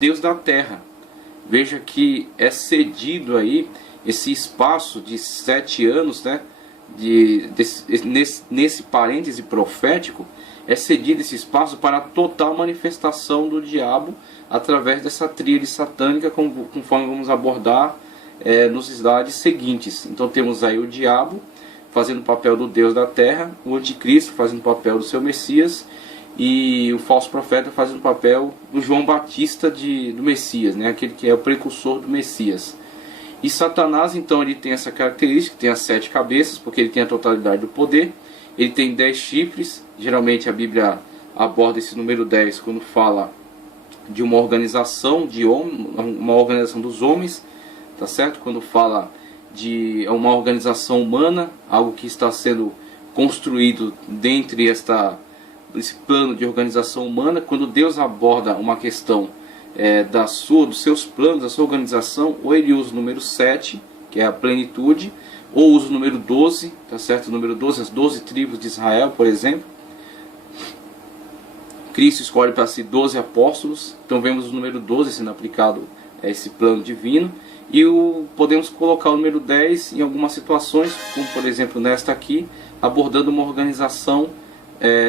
Deus da terra. Veja que é cedido aí esse espaço de 7 anos, né, nesse parêntese profético, é cedido esse espaço para a total manifestação do diabo através dessa tríade satânica, conforme vamos abordar nos slides seguintes. Então temos aí o diabo fazendo o papel do Deus da terra, o anticristo fazendo o papel do seu Messias, e o falso profeta fazendo o papel do João Batista do Messias, né? Aquele que é o precursor do Messias. E Satanás, então, ele tem essa característica, tem as 7 cabeças, porque ele tem a totalidade do poder. Ele tem 10 chifres, geralmente a Bíblia aborda esse número 10 quando fala de uma organização de uma organização dos homens, tá certo? Quando fala de uma organização humana, algo que está sendo construído dentre esse plano de organização humana. Quando Deus aborda uma questão dos seus planos, da sua organização, ou ele usa o número 7, que é a plenitude, ou usa o número 12, tá certo? O número 12, as 12 tribos de Israel, por exemplo. Cristo escolhe para si 12 apóstolos, então vemos o número 12 sendo aplicado a esse plano divino. E podemos colocar o número 10 em algumas situações, como por exemplo nesta aqui, abordando uma organização,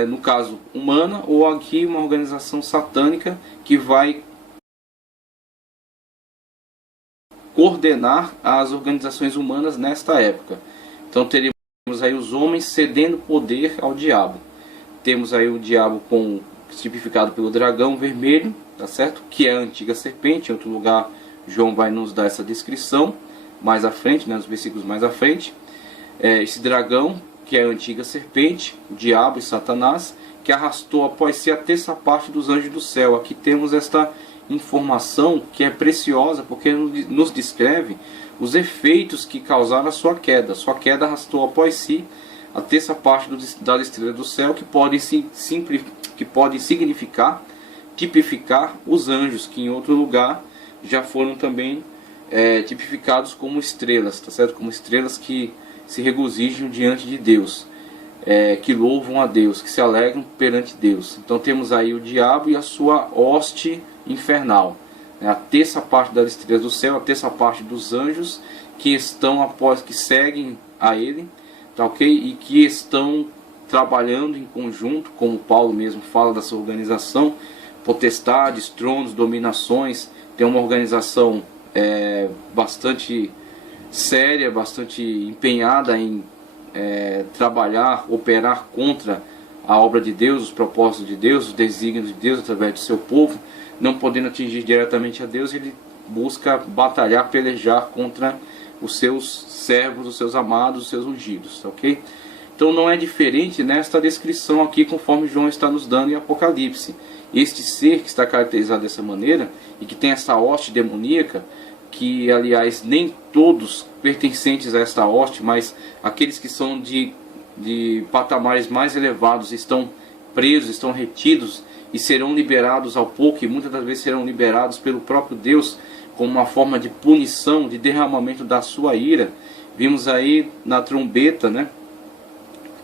no caso humana, ou aqui uma organização satânica que vai coordenar as organizações humanas nesta época. Então teremos aí os homens cedendo poder ao diabo. Temos aí o diabo tipificado pelo dragão vermelho, tá certo? Que é a antiga serpente. Em outro lugar João vai nos dar essa descrição mais à frente, né, nos versículos mais à frente. Esse dragão, que é a antiga serpente, o diabo e Satanás, que arrastou após si a terça parte dos anjos do céu. Aqui temos esta informação que é preciosa, porque nos descreve os efeitos que causaram a sua queda. Sua queda arrastou após si a terça parte das estrelas do céu, que pode significar, tipificar os anjos, que em outro lugar já foram também tipificados como estrelas, tá certo? Como estrelas que se regozijam diante de Deus, que louvam a Deus, que se alegram perante Deus. Então temos aí o diabo e a sua hoste infernal, a terça parte das estrelas do céu, a terça parte dos anjos que seguem a ele, tá ok? E que estão trabalhando em conjunto, como Paulo mesmo fala dessa organização, potestades, tronos, dominações. Tem uma organização bastante séria, bastante empenhada em trabalhar, operar contra a obra de Deus, os propósitos de Deus, os desígnios de Deus através do seu povo. Não podendo atingir diretamente a Deus, ele busca batalhar, pelejar contra os seus servos, os seus amados, os seus ungidos, ok? Então não é diferente nesta descrição aqui, conforme João está nos dando em Apocalipse. Este ser que está caracterizado dessa maneira, e que tem essa hoste demoníaca, que aliás nem todos pertencentes a esta hoste, mas aqueles que são de patamares mais elevados estão presos, estão retidos e serão liberados ao pouco, e muitas das vezes serão liberados pelo próprio Deus como uma forma de punição, de derramamento da sua ira. Vimos aí na trombeta, né,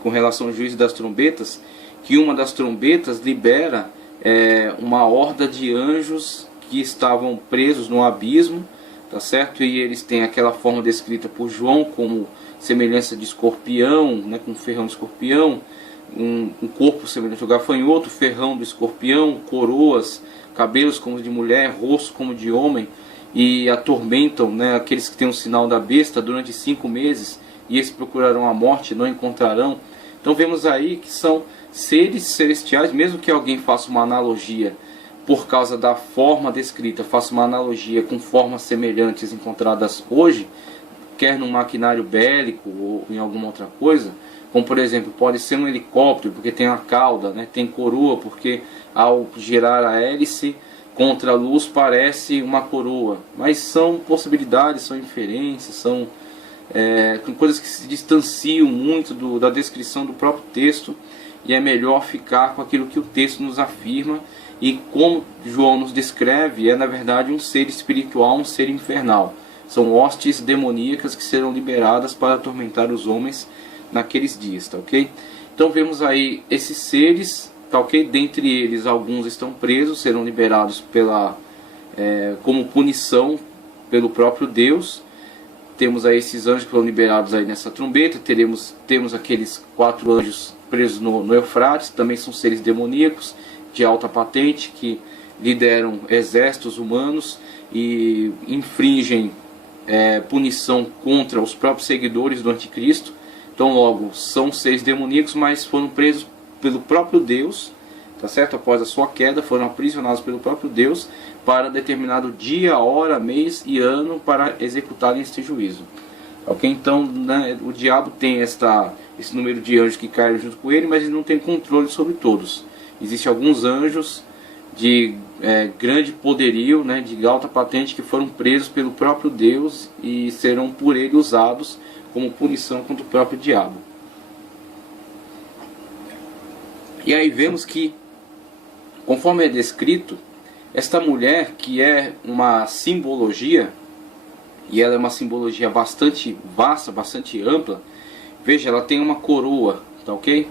com relação ao juízo das trombetas, que uma das trombetas libera uma horda de anjos que estavam presos no abismo, tá certo? E eles têm aquela forma descrita por João como semelhança de escorpião, né, com ferrão de escorpião, um corpo semelhante ao gafanhoto, ferrão do escorpião, coroas, cabelos como de mulher, rosto como de homem, e atormentam, né, aqueles que têm o sinal da besta durante 5 meses, e eles procurarão a morte e não encontrarão. Então vemos aí que são seres celestiais, mesmo que alguém faça uma analogia por causa da forma descrita, faça uma analogia com formas semelhantes encontradas hoje, quer num maquinário bélico ou em alguma outra coisa, como por exemplo, pode ser um helicóptero, porque tem a cauda, né? Tem coroa, porque ao girar a hélice contra a luz parece uma coroa. Mas são possibilidades, são inferências, são coisas que se distanciam muito da descrição do próprio texto, e é melhor ficar com aquilo que o texto nos afirma, e como João nos descreve, na verdade um ser espiritual, um ser infernal. São hostes demoníacas que serão liberadas para atormentar os homens naqueles dias, tá ok? Então vemos aí esses seres, tá ok? Dentre eles alguns estão presos, serão liberados pela como punição pelo próprio Deus. Temos aí esses anjos que foram liberados aí nessa trombeta. Temos aqueles 4 anjos presos no Eufrates, também são seres demoníacos de alta patente que lideram exércitos humanos e infringem punição contra os próprios seguidores do anticristo. Então logo, são seres demoníacos, mas foram presos pelo próprio Deus, tá certo? Após a sua queda, foram aprisionados pelo próprio Deus para determinado dia, hora, mês e ano para executarem este juízo. Ok? Então, né, o diabo tem esse número de anjos que caem junto com ele, mas ele não tem controle sobre todos. Existem alguns anjos de grande poderio, né, de alta patente, que foram presos pelo próprio Deus e serão por ele usados como punição contra o próprio diabo. E aí vemos que, conforme é descrito, esta mulher, que é uma simbologia, e ela é uma simbologia bastante vasta, bastante ampla. Veja, ela tem uma coroa, tá ok?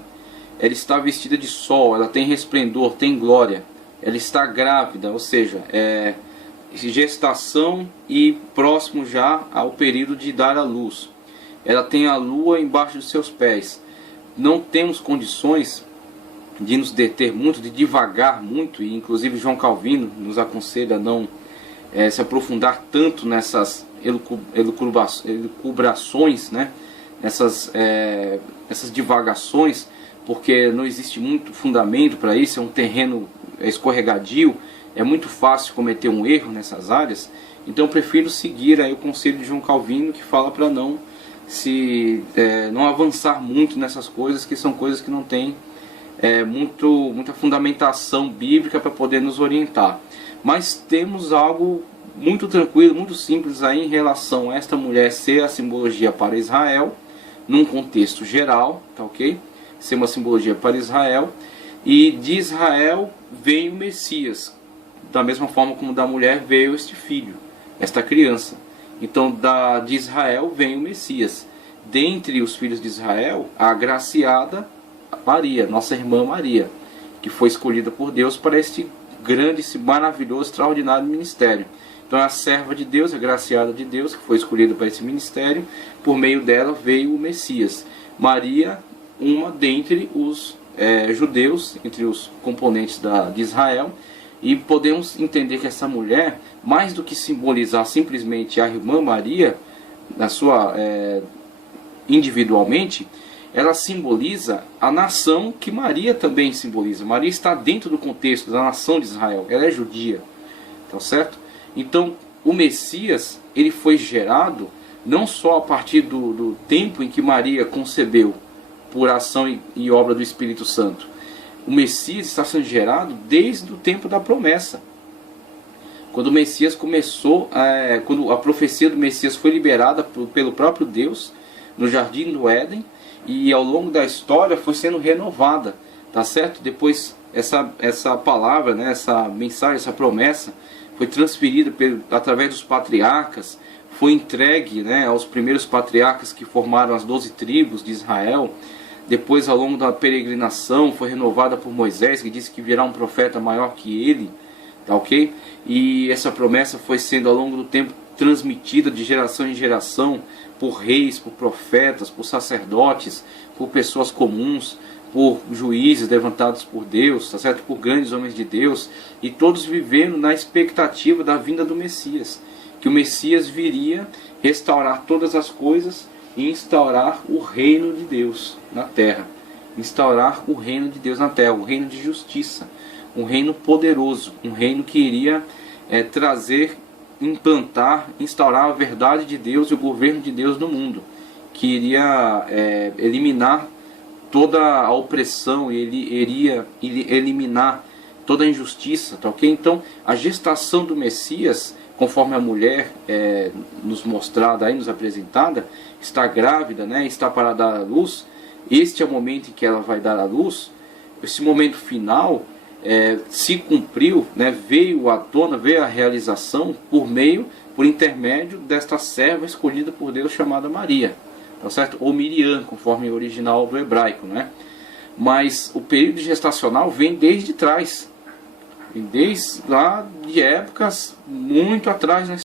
Ela está vestida de sol, ela tem resplendor, tem glória. Ela está grávida, ou seja, gestação e próximo já ao período de dar à luz. Ela tem a lua embaixo dos seus pés. Não temos condições de nos deter muito, de divagar muito, e inclusive João Calvino nos aconselha a não se aprofundar tanto nessas elucubrações, né? Essas divagações, porque não existe muito fundamento para isso, é um terreno escorregadio, é muito fácil cometer um erro nessas áreas. Então eu prefiro seguir aí o conselho de João Calvino, que fala para não avançar muito nessas coisas, que são coisas que não têm muita fundamentação bíblica para poder nos orientar. Mas temos algo muito tranquilo, muito simples aí em relação a esta mulher ser a simbologia para Israel, num contexto geral, tá ok? Ser uma simbologia para Israel, e de Israel veio o Messias, da mesma forma como da mulher veio este filho, esta criança. Então de Israel vem o Messias. Dentre os filhos de Israel, a agraciada Maria, nossa irmã Maria, que foi escolhida por Deus para este grande, esse maravilhoso, extraordinário ministério. Então é a serva de Deus, a agraciada de Deus, que foi escolhida para esse ministério. Por meio dela veio o Messias. Maria, uma dentre os judeus, entre os componentes de Israel. E podemos entender que essa mulher, mais do que simbolizar simplesmente a irmã Maria, individualmente, ela simboliza a nação que Maria também simboliza. Maria está dentro do contexto da nação de Israel, ela é judia, tá certo? Então o Messias, ele foi gerado não só a partir do tempo em que Maria concebeu, por ação e obra do Espírito Santo. O Messias está sendo gerado desde o tempo da promessa. Quando o Messias começou, quando a profecia do Messias foi liberada pelo próprio Deus no Jardim do Éden, e ao longo da história foi sendo renovada, tá certo? Depois essa palavra, né, essa mensagem, essa promessa foi transferida através dos patriarcas, foi entregue, né, aos primeiros patriarcas que formaram as 12 tribos de Israel. Depois, ao longo da peregrinação, foi renovada por Moisés, que disse que virá um profeta maior que ele, tá ok? E essa promessa foi sendo ao longo do tempo transmitida de geração em geração por reis, por profetas, por sacerdotes, por pessoas comuns, por juízes levantados por Deus, tá certo? Por grandes homens de Deus, e todos vivendo na expectativa da vinda do Messias, que o Messias viria restaurar todas as coisas e instaurar o reino de Deus na terra. Instaurar o reino de Deus na terra, um reino de justiça, um reino poderoso, um reino que iria trazer, implantar, instaurar a verdade de Deus e o governo de Deus no mundo, que iria eliminar toda a opressão, e ele iria eliminar toda a injustiça, tá ok? Então a gestação do Messias, conforme a mulher nos mostrada aí, nos apresentada, está grávida, né, está para dar à luz. Este é o momento em que ela vai dar à luz. Esse momento final se cumpriu, né, veio à tona, veio a realização por intermédio desta serva escolhida por Deus, chamada Maria, tá certo? Ou Miriam, conforme o original do hebraico, né? Mas o período gestacional vem desde trás. Desde lá de épocas muito atrás na